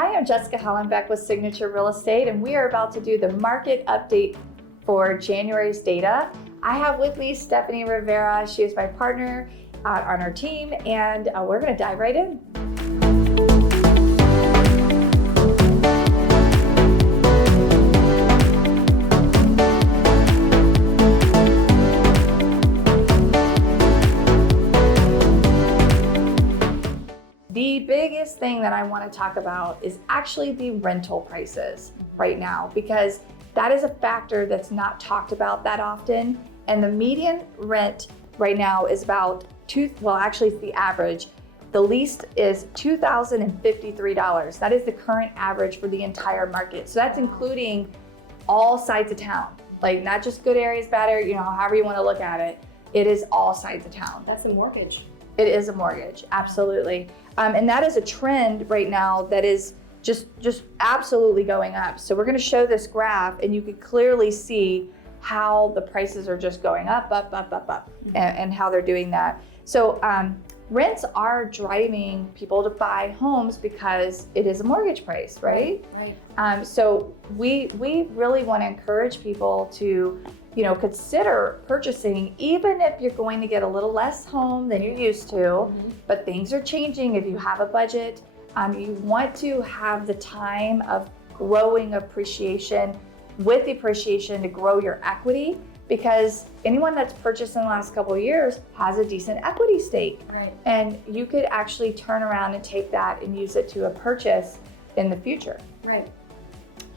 Hi, I'm Jessica Hallenbeck with Signature Real Estate, and we are about to do the market update for January's data. I have with me Stephanie Rivera. She is my partner on our team, and we're going to dive right in. The biggest thing that I want to talk about is actually the rental prices right now, because that is a factor that's not talked about that often. And the median rent right now is about actually it's the average. The least is $2,053. That is the current average for the entire market. So that's including all sides of town, like not just good areas, bad areas, however you want to look at it. It is all sides of town. That's a mortgage. It is a mortgage, absolutely. And that is a trend right now that is just absolutely going up. So we're gonna show this graph and you can clearly see how the prices are just going up, and how they're doing that. So rents are driving people to buy homes because it is a mortgage price, right? Right. So we really wanna encourage people to consider purchasing, even if you're going to get a little less home than you're used to, but things are changing. If you have a budget, you want to have the time of growing appreciation with the appreciation to grow your equity, because anyone that's purchased in the last couple of years has a decent equity stake. Right. And you could actually turn around and take that and use it to a purchase in the future. Right.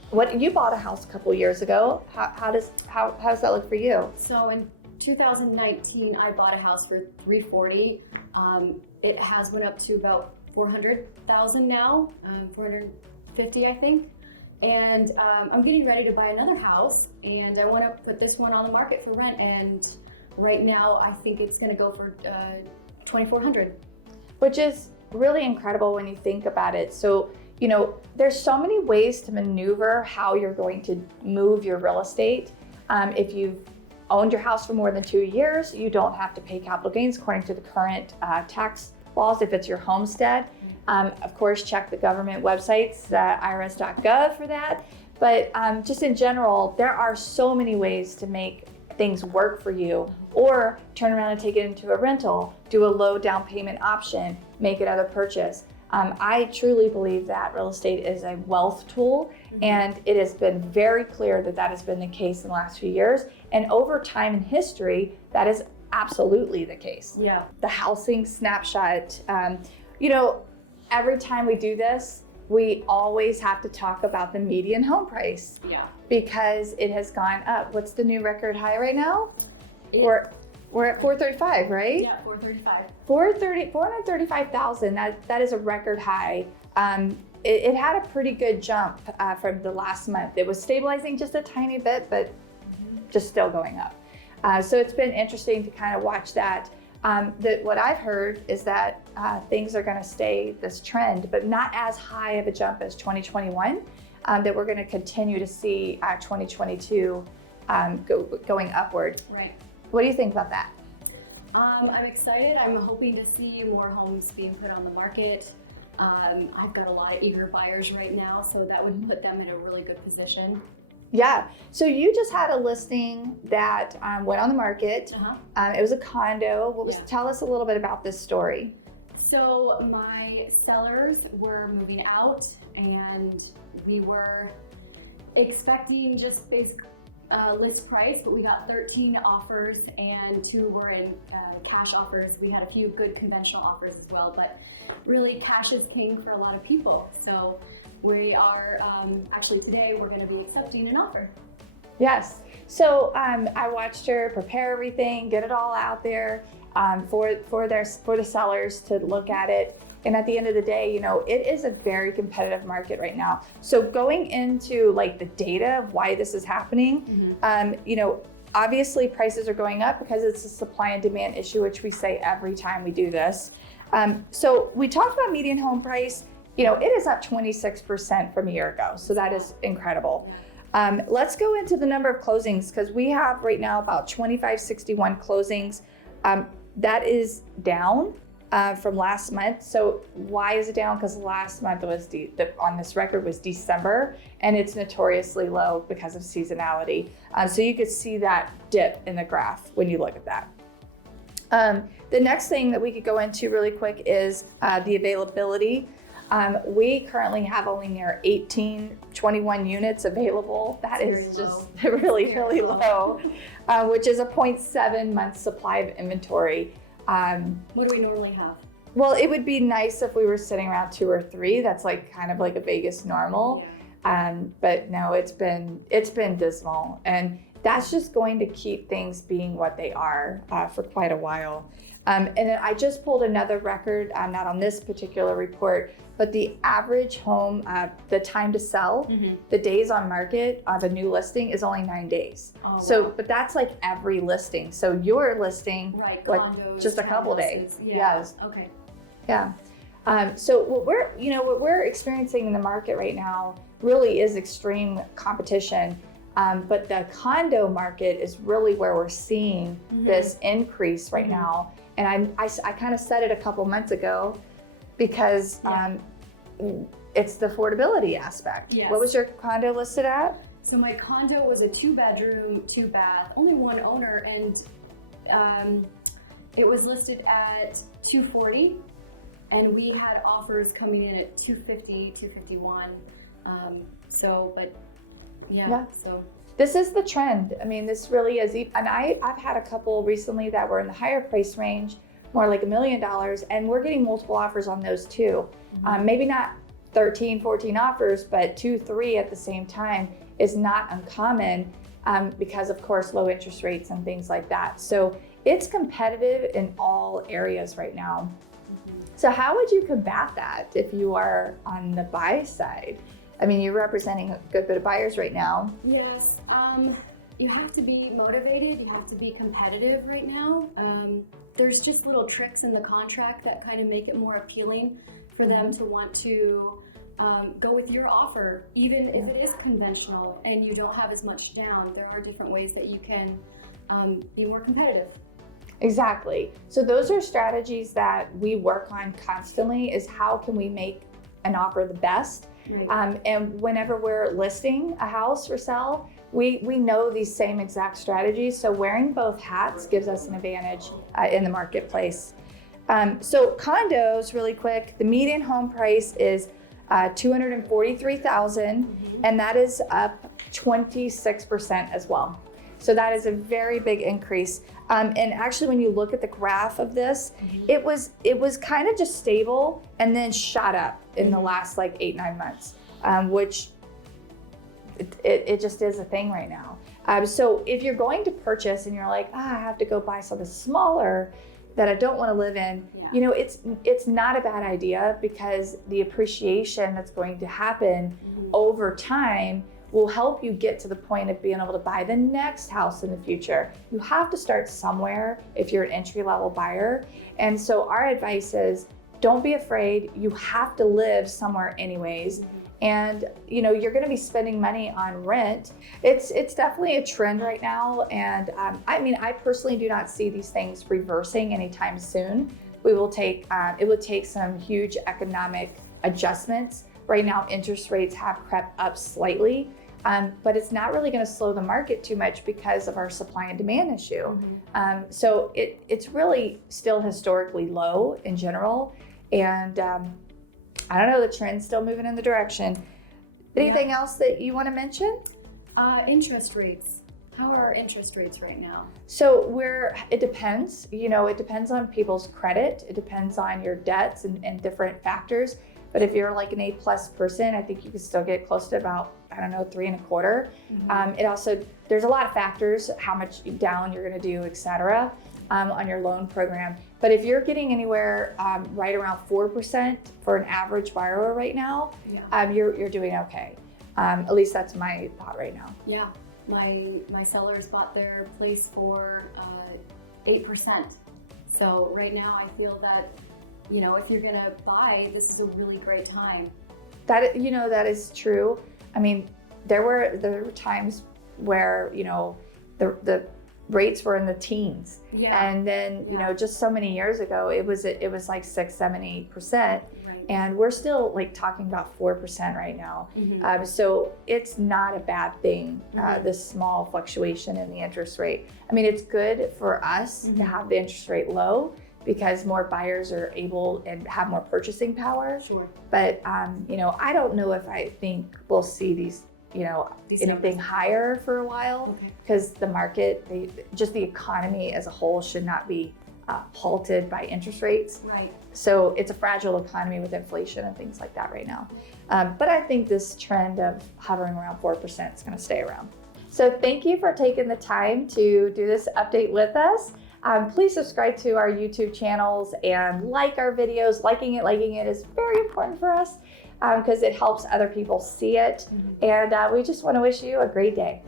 What you bought a house a couple years ago. How does that look for you? So in 2019, I bought a house for $340. It has went up to about $400,000 now, $450 I think. And I'm getting ready to buy another house, and I want to put this one on the market for rent. And right now, I think it's going to go for $2,400, which is really incredible when you think about it. So there's so many ways to maneuver how you're going to move your real estate. If you've owned your house for more than 2 years, you don't have to pay capital gains according to the current tax laws if it's your homestead. Of course, check the government websites, irs.gov for that. But just in general, there are so many ways to make things work for you, or turn around and take it into a rental, do a low down payment option, make another purchase. I truly believe that real estate is a wealth tool, and it has been very clear that has been the case in the last few years. And over time in history, that is absolutely the case. Yeah. The housing snapshot, every time we do this, we always have to talk about the median home price. Yeah. Because it has gone up. What's the new record high right now? We're at 435, right? Yeah, 435. 435,000. That is a record high. It had a pretty good jump from the last month. It was stabilizing just a tiny bit, but just still going up. So it's been interesting to kind of watch that. What I've heard is that things are going to stay this trend, but not as high of a jump as 2021. That we're going to continue to see 2022 going upward. Right. What do you think about that? I'm excited. I'm hoping to see more homes being put on the market. I've got a lot of eager buyers right now, so that would put them in a really good position. Yeah. So you just had a listing that went on the market. It was a condo. Tell us a little bit about this story. So my sellers were moving out, and we were expecting just basic list price, but we got 13 offers and 2 were in cash offers. We had a few good conventional offers as well, but really cash is king for a lot of people. So we are actually today we're going to be accepting an offer. Yes. So I watched her prepare everything, get it all out there for the sellers to look at it. And at the end of the day, it is a very competitive market right now. So going into like the data of why this is happening, obviously prices are going up because it's a supply and demand issue, which we say every time we do this. So we talked about median home price. It is up 26% from a year ago. So that is incredible. Let's go into the number of closings, because we have right now about 2561 closings. That is down from last month. So why is it down? Because last month was on this record was December, and it's notoriously low because of seasonality. So you could see that dip in the graph when you look at that. The next thing that we could go into really quick is the availability. We currently have only near 21 units available. That is just really low, which is a 0.7 month supply of inventory. What do we normally have? Well, it would be nice if we were sitting around 2 or 3. That's like kind of like a Vegas normal. Yeah. But no, it's been dismal, and that's just going to keep things being what they are for quite a while. And then I just pulled another record, not on this particular report, but the average home, the time to sell, the days on market of a new listing is only 9 days. Oh, So, wow. but that's like every listing. So your listing, Right, like condos, just a couple days. Yes. Okay. Yeah. So what we're experiencing in the market right now really is extreme competition. But the condo market is really where we're seeing this increase right now. And I kind of said it a couple months ago because it's the affordability aspect. Yes. What was your condo listed at? So my condo was a 2-bedroom, 2-bath, only one owner, and it was listed at $240, and we had offers coming in at $250, $251. So This is the trend. I mean, this really is, and I've had a couple recently that were in the higher price range, more like $1 million, and we're getting multiple offers on those too. Maybe not 13, 14 offers, but 2, 3 at the same time is not uncommon because of course, low interest rates and things like that. So it's competitive in all areas right now. So how would you combat that if you are on the buy side? I mean, you're representing a good bit of buyers right now. yes, you have to be motivated. You have to be competitive right now. There's just little tricks in the contract that kind of make it more appealing for them to want to go with your offer, even if it is conventional and you don't have as much down. There are different ways that you can be more competitive. Exactly. So those are strategies that we work on constantly, is how can we make an offer the best? Right. And whenever we're listing a house for sale, we know these same exact strategies. So wearing both hats gives us an advantage in the marketplace. So condos, really quick, the median home price is $243,000, and that is up 26% as well. So that is a very big increase. And actually, when you look at the graph of this, it was kind of just stable and then shot up in the last like 8-9 months, which it just is a thing right now. So if you're going to purchase and you're like, I have to go buy something smaller that I don't want to live in, you know, it's not a bad idea, because the appreciation that's going to happen over time will help you get to the point of being able to buy the next house in the future. You have to start somewhere if you're an entry-level buyer. And so our advice is, don't be afraid. You have to live somewhere anyways. And you know, you're gonna be spending money on rent. It's definitely a trend right now. And I mean, I personally do not see these things reversing anytime soon. It would take some huge economic adjustments. Right now, interest rates have crept up slightly, but it's not really going to slow the market too much because of our supply and demand issue. So it's really still historically low in general. And I don't know, the trend's still moving in the direction. Anything else that you want to mention? Interest rates. How are our interest rates right now? So it depends. You know, it depends on people's credit. It depends on your debts and different factors. But if you're like an A+ person, I think you can still get close to about, 3.25. It also, there's a lot of factors, how much down you're gonna do, et cetera, on your loan program. But if you're getting anywhere right around 4% for an average borrower right now, you're doing okay. At least that's my thought right now. Yeah, my sellers bought their place for 8%. So right now I feel that, you know, if you're gonna buy, this is a really great time. That is true. I mean, there were times where, you know, the rates were in the teens. Yeah. And then, you know, just so many years ago, it was like 6, 7, 8%. Right. And we're still like talking about 4% right now. So it's not a bad thing, this small fluctuation in the interest rate. I mean, it's good for us to have the interest rate low because more buyers are able and have more purchasing power. Sure. But, you know, I don't know if I think we'll see these, you know, anything higher for a while because the market, just the economy as a whole should not be halted by interest rates. Right. So it's a fragile economy with inflation and things like that right now. But I think this trend of hovering around 4% is going to stay around. So thank you for taking the time to do this update with us. Please subscribe to our YouTube channels and like our videos. Liking it is very important for us because it helps other people see it. And we just want to wish you a great day.